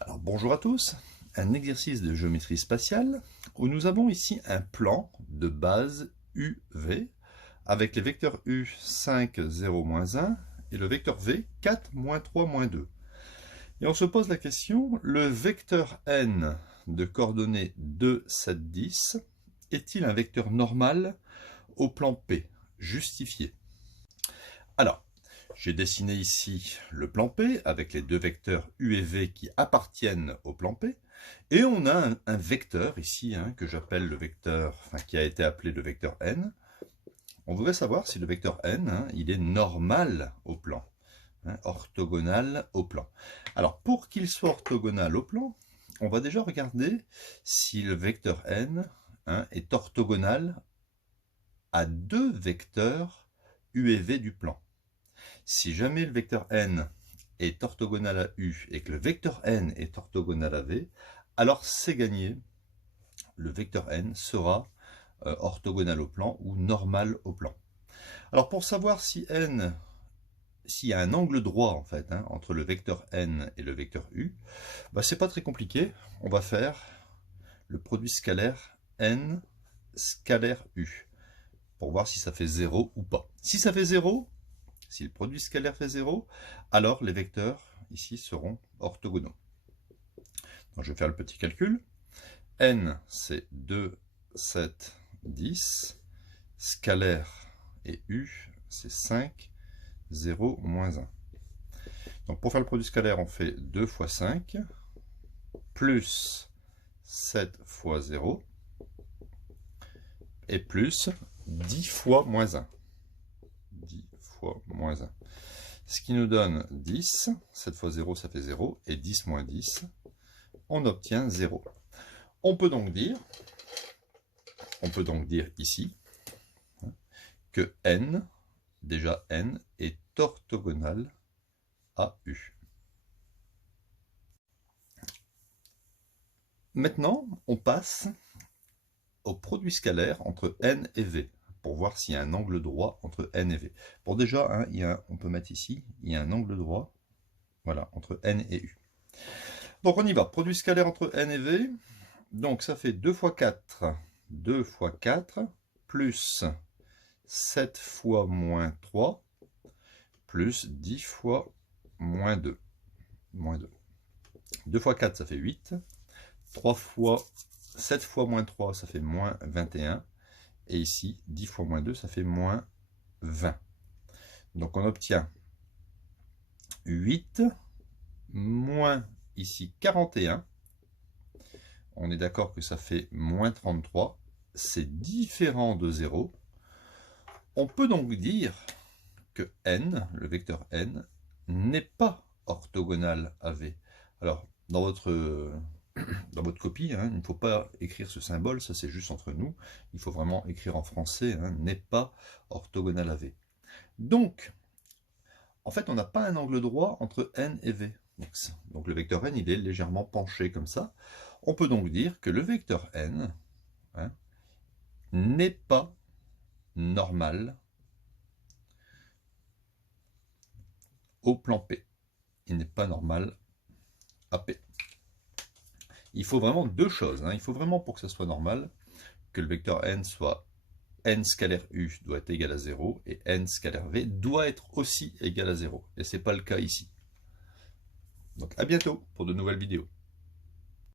Alors bonjour à tous, un exercice de géométrie spatiale où nous avons ici un plan de base UV avec les vecteurs U 5, 0, -1 et le vecteur V 4, -3, -2. Et on se pose la question, le vecteur N de coordonnées 2, 7, 10 est-il un vecteur normal au plan P, justifié? Alors, j'ai dessiné ici le plan P avec les deux vecteurs U et V qui appartiennent au plan P. Et on a un vecteur ici que j'appelle le vecteur, qui a été appelé le vecteur N. On voudrait savoir si le vecteur N, il est normal au plan, orthogonal au plan. Alors pour qu'il soit orthogonal au plan, on va déjà regarder si le vecteur N est orthogonal à deux vecteurs U et V du plan. Si jamais le vecteur N est orthogonal à U et que le vecteur N est orthogonal à V, alors c'est gagné. Le vecteur N sera orthogonal au plan ou normal au plan. Alors pour savoir si N, s'il y a un angle droit en fait entre le vecteur N et le vecteur U, c'est pas très compliqué. On va faire le produit scalaire N scalaire U pour voir si ça fait 0 ou pas. Si ça fait 0, si le produit scalaire fait 0, alors les vecteurs ici seront orthogonaux. Donc je vais faire le petit calcul. N c'est 2, 7, 10. Scalaire et U c'est 5, 0, -1. Donc pour faire le produit scalaire, on fait 2 fois 5 plus 7 fois 0 et plus 10 fois -1. 10 fois -1. Ce qui nous donne 10. 7 fois 0, ça fait 0. Et 10 moins 10, on obtient 0. On peut donc dire ici que N, déjà N, est orthogonal à U. Maintenant, on passe au produit scalaire entre N et V, pour voir s'il y a un angle droit entre N et V. Bon déjà, on peut mettre ici, il y a un angle droit, voilà, entre N et U. Donc on y va, produit scalaire entre N et V, donc ça fait 2 fois 4, 2 fois 4, plus 7 fois -3, plus 10 fois -2. 2 fois 4, ça fait 8. 7 fois -3, ça fait -21. Et ici, 10 fois -2, ça fait -20. Donc on obtient 8 moins ici 41. On est d'accord que ça fait -33. C'est différent de 0. On peut donc dire que N, le vecteur N, n'est pas orthogonal à V. Alors, dans votre copie, il ne faut pas écrire ce symbole, ça c'est juste entre nous. Il faut vraiment écrire en français, n'est pas orthogonal à V. Donc, en fait, on n'a pas un angle droit entre N et V. Donc le vecteur N, il est légèrement penché comme ça. On peut donc dire que le vecteur N n'est pas normal au plan P. Il n'est pas normal à P. Il faut vraiment deux choses. Il faut vraiment, pour que ça soit normal, que le vecteur N soit N scalaire U doit être égal à 0 et N scalaire V doit être aussi égal à 0. Et ce n'est pas le cas ici. Donc à bientôt pour de nouvelles vidéos.